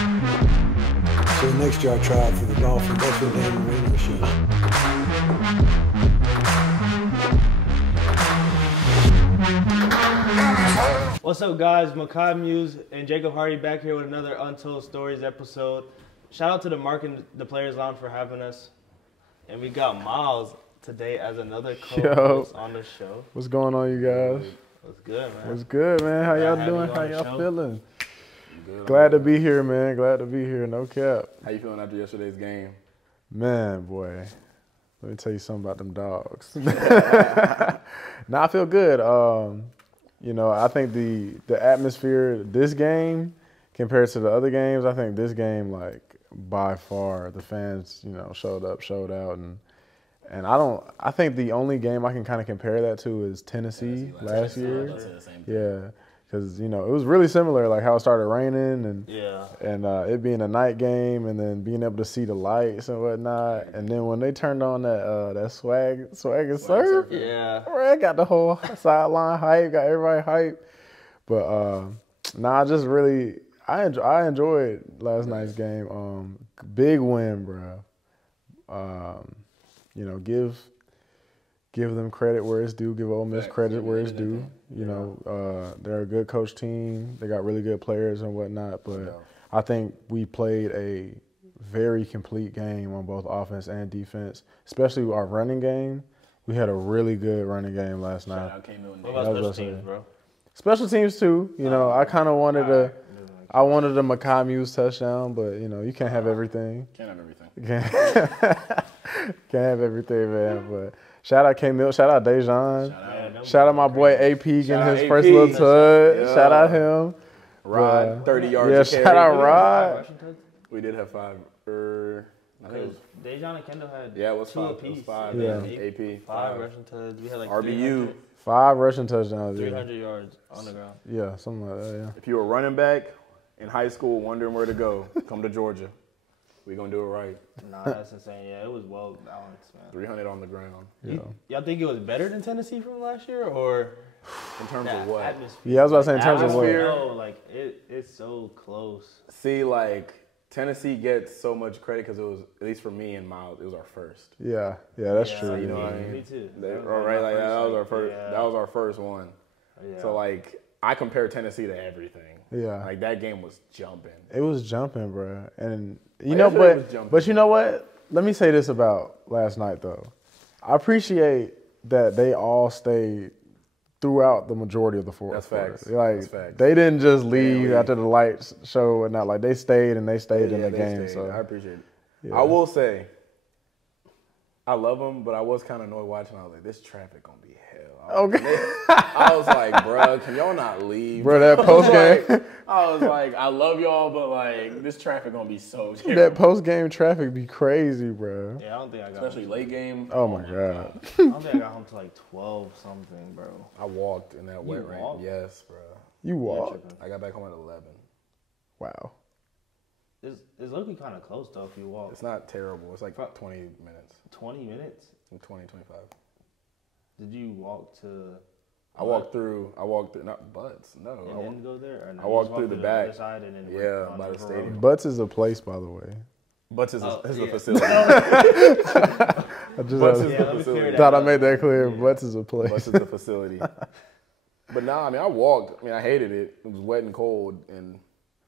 So next year I tried for the Dolphins. That's what Dan Marino showed. What's up, guys? Makai Muse and Jacob Hardy back here with another Untold Stories episode. Shout out to the Marking the Players Lounge for having us. And we got Miles today as another co-host on the show. What's going on, you guys? What's good, man? What's good, man? How y'all doing? How y'all feeling? Glad to be here, man. Glad to be here. No cap. How you feeling after yesterday's game? Man, boy. Let me tell you something about them dogs. Nah, I feel good. You know, I think the atmosphere this game compared to the other games, I think this game, like, by far, the fans, you know, showed up, showed out, and I think the only game I can kind of compare that to is Tennessee last year. Yeah, because, you know, it was really similar, like how it started raining and it being a night game and then being able to see the lights and whatnot. And then when they turned on that swag and surf, I got the whole sideline hype, got everybody hype. But I just really I enjoyed last night's game. Big win, bro. You know, give them credit where it's due. Give Ole Miss credit where it's due. You know, they're a good coach team. They got really good players and whatnot. But I think we played a very complete game on both offense and defense, especially our running game. We had a really good running game last night. What about special teams, bro? Special teams too. You know, I kind of wanted I wanted a Makai Muse touchdown, but you know, you can't have everything. Can't have everything. Can't have everything, man. But shout out K-Mill, shout out Dejan, shout out my boy AP getting his first little touch. Shout out him. Rod, 30 yards. Yeah, shout out Rod. We did have 5. Because Dejan and Kendall had it was 2 5. apiece. It was 5. Yeah. AP. 5 rushing touchdowns. We had like RBU. 5 rushing touchdowns. 300 yards on the ground. Yeah, something like that. Yeah. If you were running back in high school, wondering where to go, come to Georgia. We gonna do it right. Nah, that's insane. Yeah, it was well balanced, man. 300 on the ground. Yeah. Y'all think it was better than Tennessee from last year, or in terms of what? Atmosphere? Yeah, I was about to say in terms of what. No, like it's so close. See, like Tennessee gets so much credit because it was, at least for me and Miles, it was our first. Yeah, that's true. You know what I mean? Me too. That was our first. That was our first one. Yeah. So like, I compare Tennessee to everything. Yeah. Like that game was jumping. It was jumping, bro. And you know, but you know what? Let me say this about last night though. I appreciate that they all stayed throughout the majority of the fourth. That's facts. Like That's facts. they didn't just leave after the lights show and not. Like they stayed in the game. Stayed. So I appreciate it. Yeah. I will say, I love them, but I was kind of annoyed watching. I was like, this traffic gonna be hell. I was like, bro, can y'all not leave? Bro, that post game. I was like, I love y'all, but like, this traffic gonna be so terrible. That post game traffic be crazy, bro. Yeah, I don't think I got Especially late game. Oh my god. I don't think I got home to like 12 something, bro. I walked in that wet rain. walked? Yes, bro. You walked. I got back home at 11. Wow. It's looking kind of close though if you walk. It's not terrible. It's like 20 minutes. 20 minutes? 20, 25. Did you walk to? I walked through, not Butts, no. And then go there? Or no, I walked through the back. Other side and then by the stadium. Butts is a place, by the way. Butts is a facility. I just Butts is the facility. thought I made that clear. Butts is a place. Butts is the facility. But nah, I mean, I walked. I mean, I hated it. It was wet and cold, and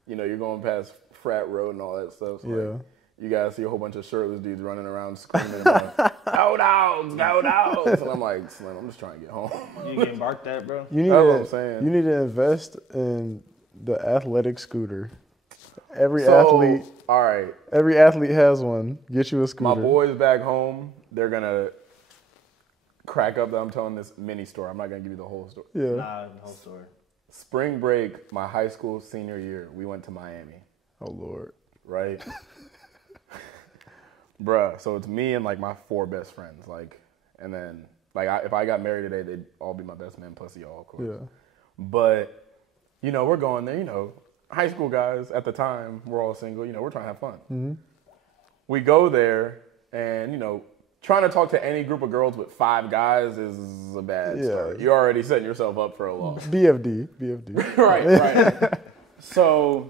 you know, you're going past Frat Road and all that stuff. So like, you guys see a whole bunch of shirtless dudes running around screaming, like, "Go dogs, go dogs!" And I'm like, Slim, I'm just trying to get home. You getting barked at, bro? You need That's what I'm saying. You need to invest in the athletic scooter. Every athlete has one. Get you a scooter. My boys back home, they're gonna crack up that I'm telling this mini story. I'm not gonna give you the whole story. Yeah. Nah, the whole story. Spring break, my high school senior year, we went to Miami. Oh Lord. Right? Bruh, so it's me and like my 4 best friends, like, and then like if I got married today, they'd all be my best men plus y'all, of course. Yeah. But you know, we're going there. You know, high school guys at the time, we're all single. You know, we're trying to have fun. Mm-hmm. We go there, and you know, trying to talk to any group of girls with 5 guys is a bad start. You're already setting yourself up for a loss. BFD. Right. So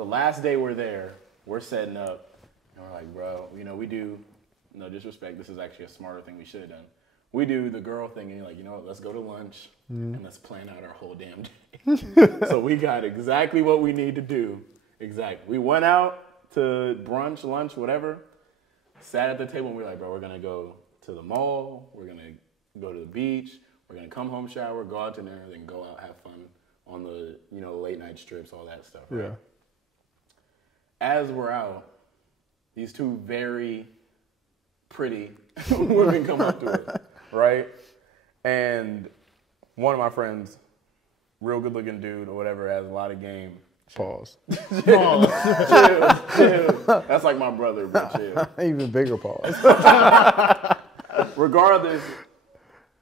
The last day we're there, we're setting up, and we're like, bro, we do, no disrespect, this is actually a smarter thing we should have done. We do the girl thing, and you're like, you know what, let's go to lunch, and let's plan out our whole damn day. So we got exactly what we need to do. Exactly. We went out to brunch, lunch, whatever, sat at the table, and we were like, bro, we're going to go to the mall, we're going to go to the beach, we're going to come home, shower, go out to dinner, then go out, have fun on the, late night strips, all that stuff, right? Yeah. As we're out, these two very pretty women come up to us, right? And one of my friends, real good looking dude or whatever, has a lot of game. Pause. Chill. That's like my brother, but chill. Even bigger pause. Regardless,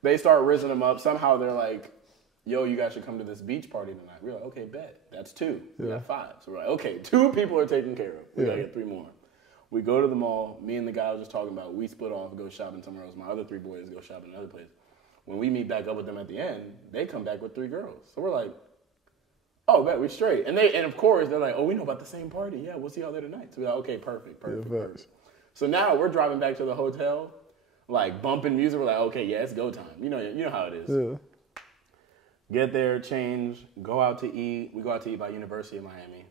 they start rizzing them up. Somehow they're like, yo, you guys should come to this beach party tonight. We're like, okay, bet. That's 2. We got 5. So we're like, okay, 2 people are taken care of. We gotta get 3 more. We go to the mall. Me and the guy I was just talking about, we split off, go shopping somewhere else. My other 3 boys go shopping another place. When we meet back up with them at the end, they come back with 3 girls. So we're like, oh, bet, we're straight. And of course, they're like, oh, we know about the same party. Yeah, we'll see y'all there tonight. So we're like, okay, perfect. So now we're driving back to the hotel, like bumping music. We're like, okay, yeah, it's go time. You know how it is. Yeah. Get there, change, go out to eat. We go out to eat by University of Miami.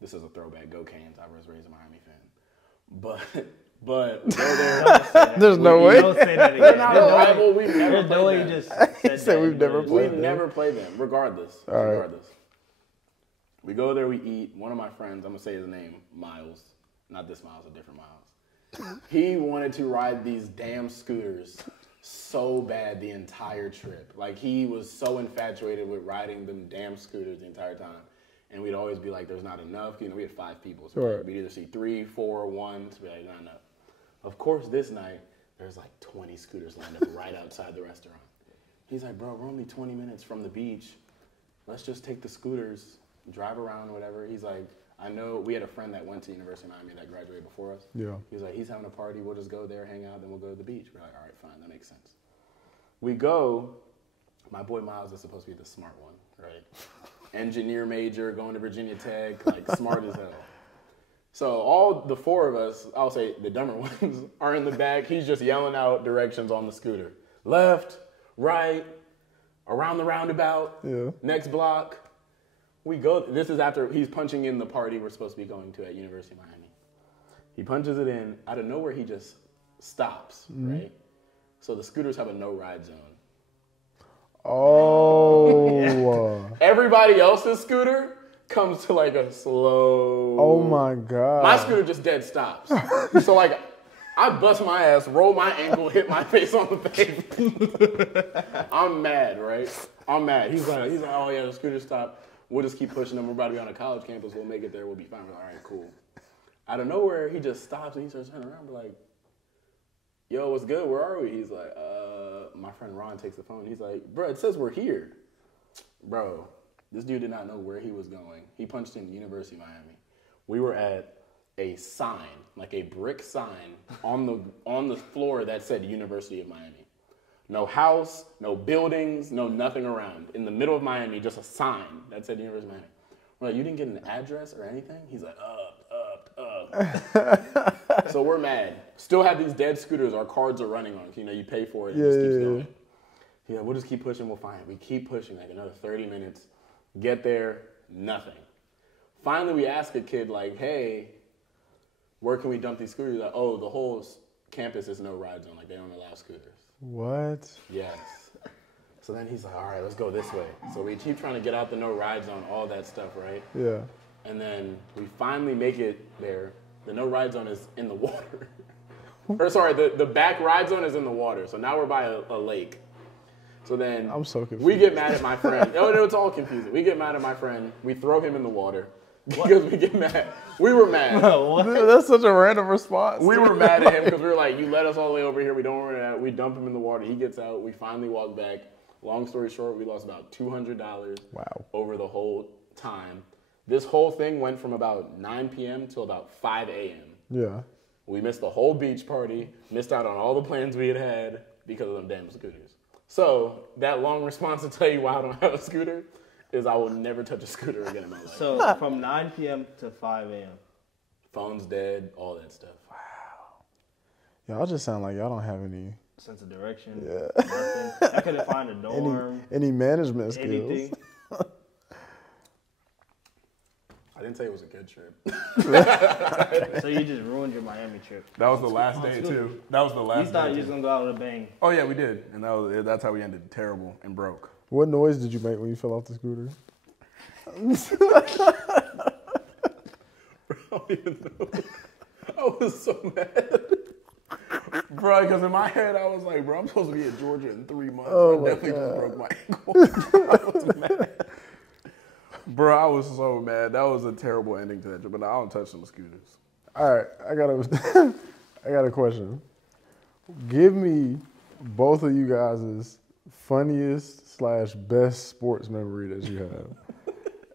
This is a throwback. Go Canes. I was raised a Miami fan. But we go there. There's no way. Don't say that again. They're not a rival. We've never There's no way played you them. just Said we've never played We've never played them, regardless. All right. Regardless. We go there, we eat. One of my friends, I'm going to say his name, Miles. Not this Miles, a different Miles. He wanted to ride these damn scooters so bad the entire trip. Like, he was so infatuated with riding them damn scooters the entire time. And we'd always be like, there's not enough. We had 5 people. So Right. we'd either see 3, 4, 1. So we'd be like, not enough. Of course, this night, there's like 20 scooters lined up right outside the restaurant. He's like, bro, we're only 20 minutes from the beach. Let's just take the scooters, drive around, whatever. He's like, I know we had a friend that went to University of Miami that graduated before us. Yeah. He was like, he's having a party. We'll just go there, hang out, then we'll go to the beach. We're like, all right, fine. That makes sense. We go. My boy Miles is supposed to be the smart one, right? Engineer major, going to Virginia Tech, like smart as hell. So all the 4 of us, I'll say the dumber ones, are in the back. He's just yelling out directions on the scooter. Left, right, around the roundabout, next block. We go, this is after he's punching in the party we're supposed to be going to at University of Miami. He punches it in. Out of nowhere, he just stops, right? So the scooters have a no-ride zone. Oh. Everybody else's scooter comes to like a slow. Oh my God. My scooter just dead stops. So like, I bust my ass, roll my ankle, hit my face on the pavement. I'm mad, right? I'm mad. He's like, oh yeah, the scooter stopped. We'll just keep pushing them. We're about to be on a college campus. We'll make it there. We'll be fine. We're like, all right, cool. Out of nowhere, he just stops and he starts turning around. We're like, yo, what's good? Where are we? He's like, my friend Ron takes the phone. He's like, bro, it says we're here. Bro, this dude did not know where he was going. He punched in University of Miami. We were at a sign, like a brick sign on the floor that said University of Miami. No house, no buildings, no nothing around. In the middle of Miami, just a sign that said University of Miami. We're like, you didn't get an address or anything? He's like, up. So we're mad. Still have these dead scooters our cards are running on. You pay for it. It just keeps going. Yeah, we'll just keep pushing. We'll find it. We keep pushing like another 30 minutes. Get there, nothing. Finally, we ask a kid like, hey, where can we dump these scooters? Like, oh, the whole campus is no ride zone. Like, they don't allow scooters. What? Yes. So then he's like, all right, let's go this way. So we keep trying to get out the no ride zone, all that stuff, right? Yeah. And then we finally make it there. The no ride zone is in the water. Or sorry, the back ride zone is in the water. So now we're by a lake. So then I'm so confused. We get mad at my friend. No, it's all confusing. We get mad at my friend. We throw him in the water because we get mad. We were mad. That's such a random response. We were mad at him because we were like, you led us all the way over here. We don't want that. We dump him in the water. He gets out. We finally walk back. Long story short, we lost about $200 over the whole time. This whole thing went from about 9 p.m. till about 5 a.m. Yeah. We missed the whole beach party, missed out on all the plans we had because of them damn scooters. So that long response to tell you why I don't have a scooter, is I will never touch a scooter again in my life. So from 9 p.m. to 5 a.m. Phone's dead, all that stuff. Y'all just sound like y'all don't have any Sense of direction. Yeah. Nothing. I couldn't find a dorm. any management skills. Anything. I didn't say it was a good trip. So you just ruined your Miami trip. That was the last day too. That was the last day. You thought you was gonna go out with a bang. Oh yeah, we did, and that's how we ended. Terrible and broke. What noise did you make when you fell off the scooter? I don't even know. I was so mad. Bro, because in my head, I was like, bro, I'm supposed to be in Georgia in 3 months. Oh I definitely just broke my ankle. I was mad. Bro, I was so mad. That was a terrible ending to that trip, but I don't touch some scooters. All right, I got a question. Give me both of you guys' funniest / best sports memory that you have.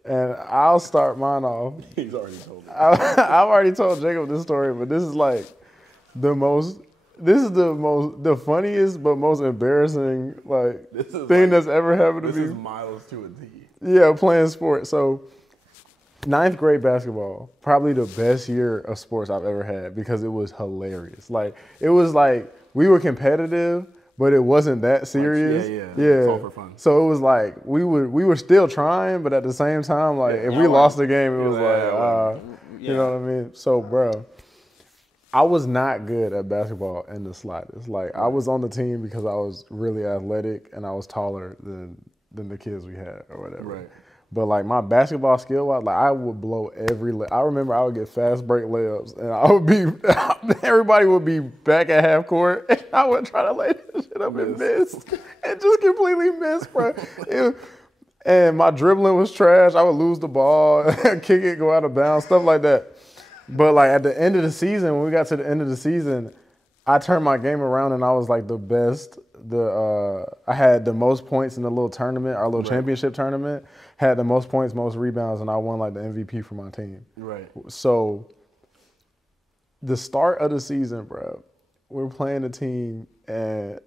And I'll start mine off. He's already told me. I've already told Jacob this story, but this is like the funniest but most embarrassing thing that's ever happened to me. This is miles to a T. Yeah, playing sports. So 9th grade basketball, probably the best year of sports I've ever had because it was hilarious. Like it was like we were competitive, but it wasn't that serious. Yeah. It's all for fun. So it was like we were still trying, but at the same time, like if we lost the game, it was you know what I mean? So, bro, I was not good at basketball in the slightest. Like I was on the team because I was really athletic and I was taller than the kids we had or whatever. Right. But like my basketball skill wise, like I would blow every I remember I would get fast break layups and I would be everybody would be back at half court and I would try to lay this shit up and miss. And just completely miss, bro. And my dribbling was trash. I would lose the ball, kick it, go out of bounds, stuff like that. But like at the end of the season, when we got to the end of the season, I turned my game around and I was like the best. I had the most points in the little tournament, our little championship tournament. Had the most points, most rebounds, and I won like the MVP for my team. Right. So the start of the season, bro, we're playing the team and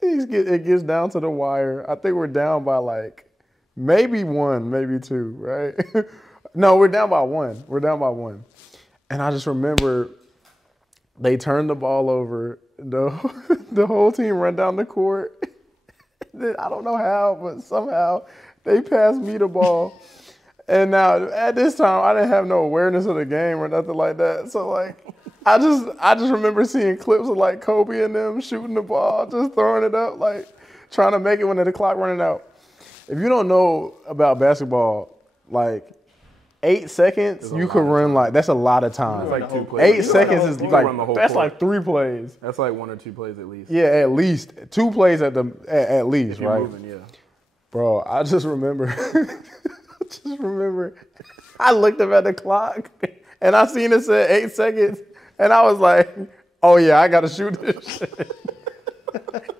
it gets down to the wire. I think we're down by like maybe 1, maybe 2, right? No, we're down by 1. We're down by 1. And I just remember they turned the ball over. The whole team ran down the court. I don't know how, but somehow they passed me the ball. And now at this time, I didn't have no awareness of the game or nothing like that. So like, I just remember seeing clips of like Kobe and them shooting the ball, just throwing it up, like trying to make it when the clock running out. If you don't know about basketball, like 8 seconds, you could run like, that's a lot of time. It's like 2 plays. 8 seconds is like, that's court. like 3 plays. That's like 1 or 2 plays at least. Yeah, at least 2 plays at least, right? Moving, yeah. Bro, I just remember, I looked up at the clock and I seen it said 8 seconds and I was like, oh yeah, I gotta shoot this shit.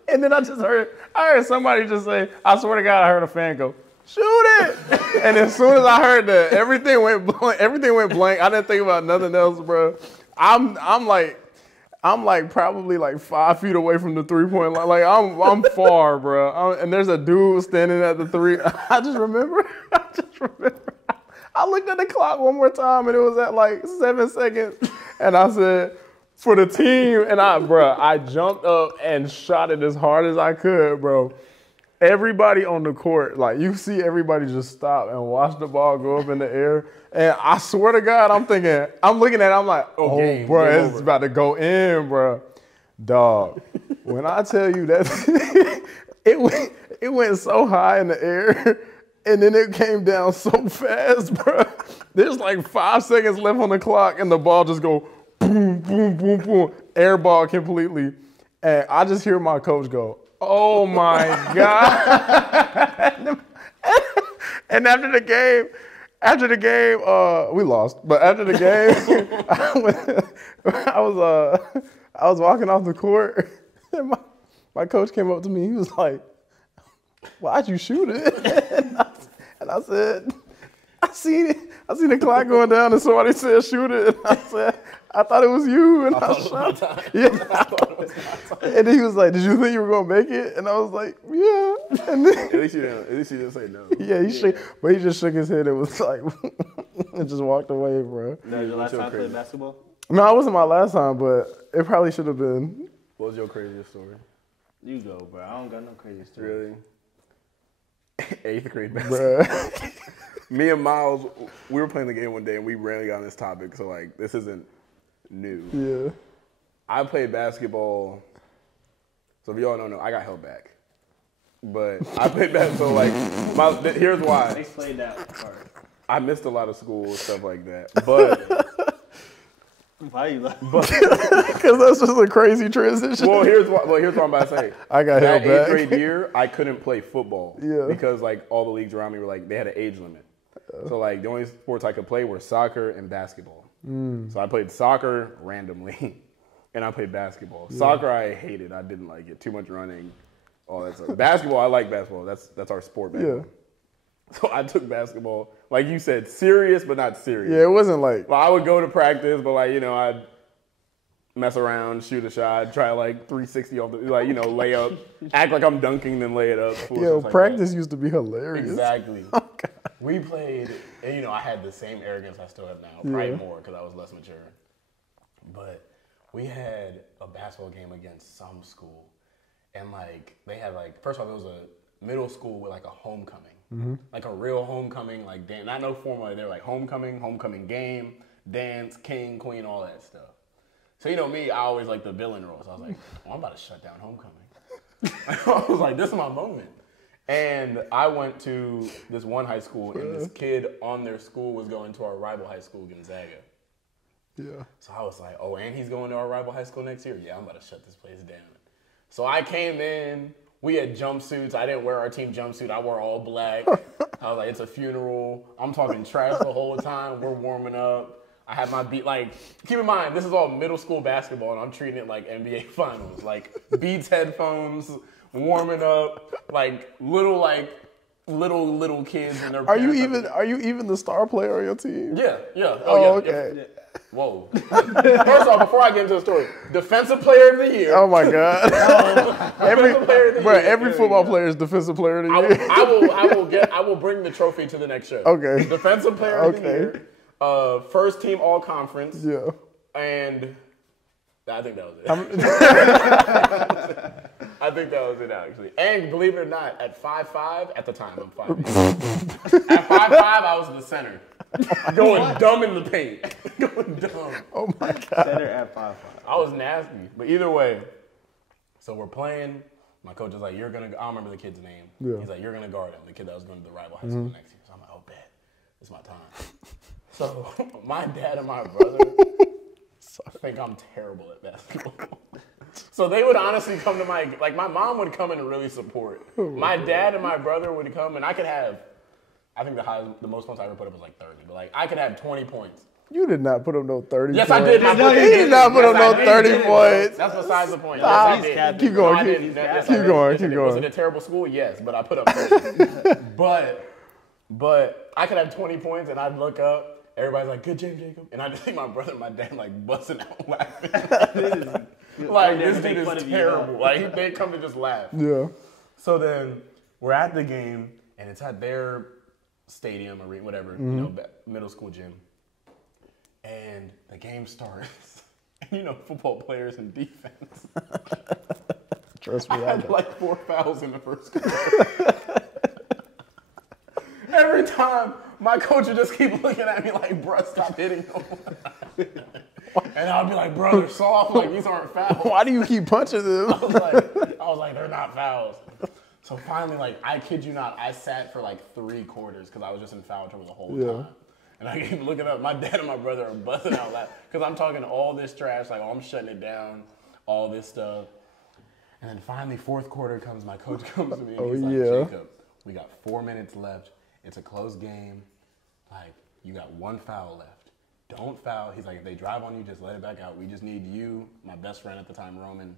And then I heard somebody just say, I swear to God, I heard a fan go, shoot it! And as soon as I heard that, everything went blank. I didn't think about nothing else, bro. I'm like probably like 5 feet away from the 3-point line. Like I'm far, bro. And there's a dude standing at the 3. I just remember. I looked at the clock one more time and it was at like 7 seconds. And I said, for the team, and I jumped up and shot it as hard as I could, bro. Everybody on the court, like you see everybody just stop and watch the ball go up in the air. And I swear to God, I'm looking at it, I'm like, oh, bro, it's about to go in, bro. Dog, when I tell you that, it went so high in the air and then it came down so fast, bro. There's like 5 seconds left on the clock and the ball just go boom, boom, boom, boom, air ball completely. And I just hear my coach go, oh my God. And after the game, we lost. But after the game, I was walking off the court and my coach came up to me. He was like, why'd you shoot it? And I said, I seen the clock going down and somebody said shoot it. And I thought it was you, and I thought it was my time. Yeah. I thought it was my time. And then he was like, "Did you think you were gonna make it?" And I was like, "Yeah." And then, At least you didn't say no. yeah, but he just shook his head and was like, and just walked away, bro. That was your last time playing basketball? No, it wasn't my last time, but it probably should have been. What was your craziest story? You go, bro. I don't got no crazy story. Really? 8th grade basketball. Bruh. Me and Miles, we were playing the game one day, and we randomly got on this topic, so, like, this isn't new. Yeah. I played basketball, so if y'all don't know, I got held back. But I played basketball, so, like, here's why. Explain that part. I missed a lot of school, stuff like that. But, Why you laughing? Because that's just a crazy transition. well, here's what I'm about to say. I got held that back. 8th grade year, I couldn't play football. Yeah. Because, like, all the leagues around me were, like, they had an age limit. So, like, the only sports I could play were soccer and basketball. So I played soccer randomly, and I played basketball. Yeah. Soccer I hated. I didn't like it. Too much running, all that stuff. Basketball, I like basketball. That's our sport. Basketball. Yeah. So I took basketball, like you said, serious but not serious. Yeah, it wasn't like. Well, I would go to practice, but, like, you know, I'd mess around, shoot a shot, try, like, 360 off the, like, you know, lay up, act like I'm dunking, then lay it up. Yo, practice used to be hilarious. Exactly. Oh, God. We played, and, you know, I had the same arrogance I still have now, probably more because I was less mature. But we had a basketball game against some school, and, like, they had, like, first off, it was a middle school with, like, a homecoming, like a real homecoming, like, not no formal. They were like homecoming game, dance, king, queen, all that stuff. So, you know me, I always like the villain role. So I was like, oh, I'm about to shut down homecoming. I was like, this is my moment. And I went to this one high school, and this kid on their school was going to our rival high school, Gonzaga. Yeah. So I was like, oh, and he's going to our rival high school next year? Yeah, I'm about to shut this place down. So I came in. We had jumpsuits. I didn't wear our team jumpsuit. I wore all black. I was like, it's a funeral. I'm talking trash the whole time. We're warming up. I had my beat, like, keep in mind, this is all middle school basketball, and I'm treating it like NBA Finals. Like, Beats headphones, warming up, like, little kids in their Are you even the star player on your team? Yeah. Oh, yeah. okay. Whoa. First off, before I get into the story, defensive player of the year. Oh my God. Every football go. player is defensive player of the year. I will bring the trophy to the next show. Okay. Defensive player of the year. First team all conference. Yeah. And I think that was it. I think that was it, actually. And believe it or not, at 5'5", at the time, I'm 5'8". At 5'5", I was the center. Going dumb in the paint. Going dumb. Oh my God. Center at 5'5". I was nasty. But either way, so we're playing. My coach is like, I don't remember the kid's name. Yeah. He's like, you're going to guard him, the kid that was going to the rival high school next year. So I'm like, oh, bet. It's my time. So my dad and my brother think I'm terrible at basketball. So they would honestly come to my mom would come in and really support. My dad and my brother would come, and I could have, I think the most points I ever put up was like 30, but like I could have 20 points. You did not put up no 30 Yes, points. I did. He did not put up no 30 points. That's besides the point. Stop. Yes, I did. Keep going. No, I Keep didn't. going. Was it a terrible school? Yes, but I put up 30. But I could have 20 points, and I'd look up. Everybody's like, good game, Jacob. And I just see my brother and my dad like busting out laughing. Like, this dude is terrible. Like, they come to just laugh. Yeah. So then we're at the game, and it's at their stadium or whatever, you know, middle school gym. And the game starts. And, you know, football players and defense. Trust me, I had like 4 fouls in the first quarter. Every time, my coach would just keep looking at me like, bruh, stop hitting them. And I'll be like, bro, they're soft. Like, these aren't fouls. Why do you keep punching them? I was like, they're not fouls. So finally, like, I kid you not, I sat for like 3 quarters because I was just in foul trouble the whole time. And I keep looking up. My dad and my brother are busting out laughing because I'm talking all this trash, like, oh, I'm shutting it down, all this stuff. And then finally, 4th quarter comes, my coach comes to me and he's like, Jacob, we got 4 minutes left. It's a close game. Like, you got 1 foul left. Don't foul. He's like, if they drive on you, just let it back out. We just need you, my best friend at the time, Roman,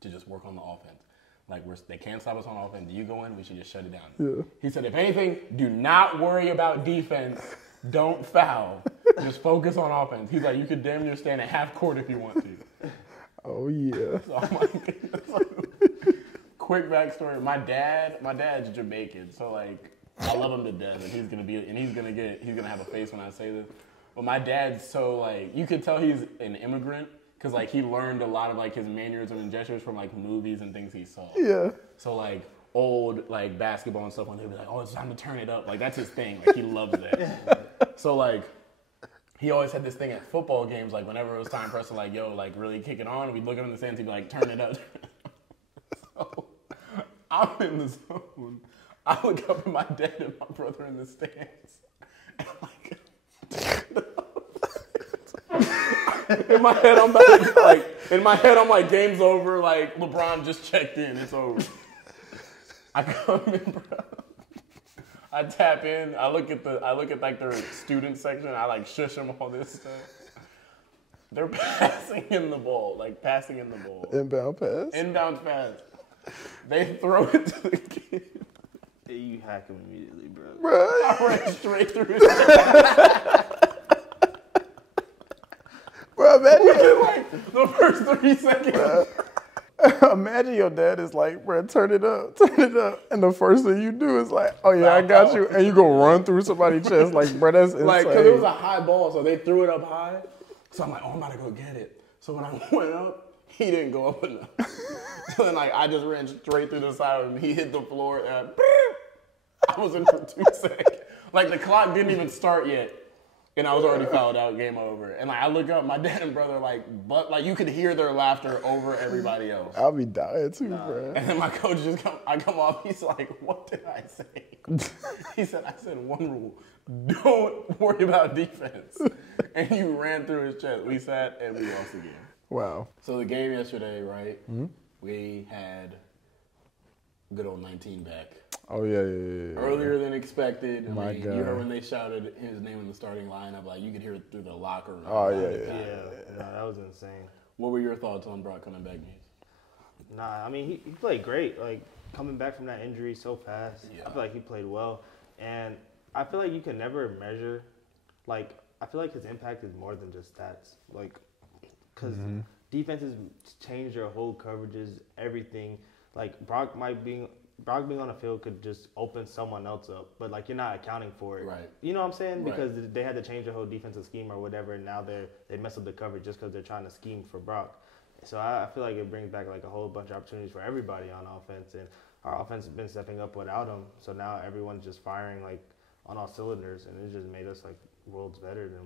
to just work on the offense. Like, they can't stop us on offense. You go in, we should just shut it down. Yeah. He said, if anything, do not worry about defense. Don't foul. Just focus on offense. He's like, you could damn near stand at half court if you want to. Oh yeah. So I'm like, quick backstory. My dad's Jamaican, so like I love him to death, and he's gonna have a face when I say this. But my dad's so like, you could tell he's an immigrant because like he learned a lot of like his mannerisms and gestures from like movies and things he saw. Yeah. So like old like basketball and stuff, when he'll be like, oh, it's time to turn it up. Like that's his thing. Like he loves that. So like he always had this thing at football games, like whenever it was time for us to like, yo, like really kick it on, we'd look him in the stands, he'd be like, turn it up. So I'm in the zone. I look up at my dad and my brother in the stands. And I'm like, in my head, I'm like, game's over. Like LeBron just checked in. It's over. I come in, bro. I tap in. I look at like their student section. I like shush them all this stuff. They're passing in the ball. Inbound pass. Inbound pass. They throw it to the kid. You hack him immediately, bro. I ran straight through his chest. Bro, imagine Like the first 3 seconds. imagine your dad is like, bro, turn it up. And the first thing you do is like, oh yeah, I got you. And you go run through somebody's chest. Like, bro, that's insane. Like, because it was a high ball, so they threw it up high. So I'm like, oh, I'm about to go get it. So when I went up, he didn't go up enough. So then, like, I just ran straight through the side of him. He hit the floor, and I was in for 2 seconds. Like, the clock didn't even start yet, and I was already fouled out, game over. And, like, I look up, my dad and brother, like, you could hear their laughter over everybody else. I'll be dying too, bro. And then my coach I come off, he's like, what did I say? He said, I said one rule, don't worry about defense. And you ran through his chest. We sat and we lost the game. Wow. So the game yesterday, right? Mm-hmm. We had good old 19 back. Oh yeah. Earlier than expected. My God. You heard when they shouted his name in the starting lineup, like you could hear it through the locker room. Oh yeah. No, that was insane. What were your thoughts on Brock coming back, Muse? Nah, I mean, he played great. Like, coming back from that injury so fast, I feel like he played well. And I feel like you can never measure, like, I feel like his impact is more than just stats. Like, because defenses change their whole coverages, everything. Like, Brock being on the field could just open someone else up, but, like, you're not accounting for it. Right. You know what I'm saying? Right. Because they had to change their whole defensive scheme or whatever, and now they mess up the coverage just because they're trying to scheme for Brock. So I feel like it brings back, like, a whole bunch of opportunities for everybody on offense, and our offense has been stepping up without him. So now everyone's just firing, like, on all cylinders, and it just made us, like, worlds better than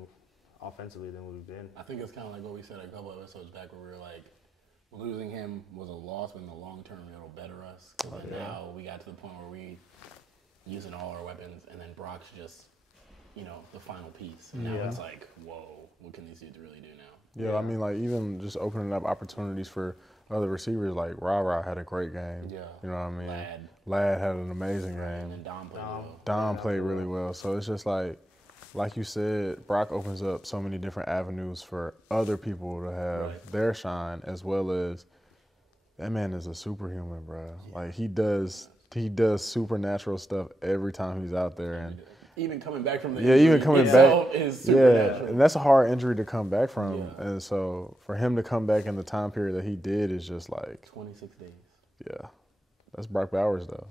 offensively than we've been. I think it's kind of like what we said a couple of episodes back where we were like, losing him was a loss, but in the long term, it'll better us. Because now we got to the point where we using all our weapons, and then Brock's just, the final piece. And now it's like, whoa, what can these dudes really do now? Yeah, I mean, like, even just opening up opportunities for other receivers, like Ra had a great game. Yeah. You know what I mean? Ladd had an amazing game. And then Dom played well. Dom played really well. So it's just like you said, Brock opens up so many different avenues for other people to have their shine, as well as that man is a superhuman, bro. Yeah. Like he does supernatural stuff every time he's out there, and even coming back from the injury, even coming back is supernatural. And that's a hard injury to come back from, and so for him to come back in the time period that he did is just like 26 days. Yeah, that's Brock Bowers though.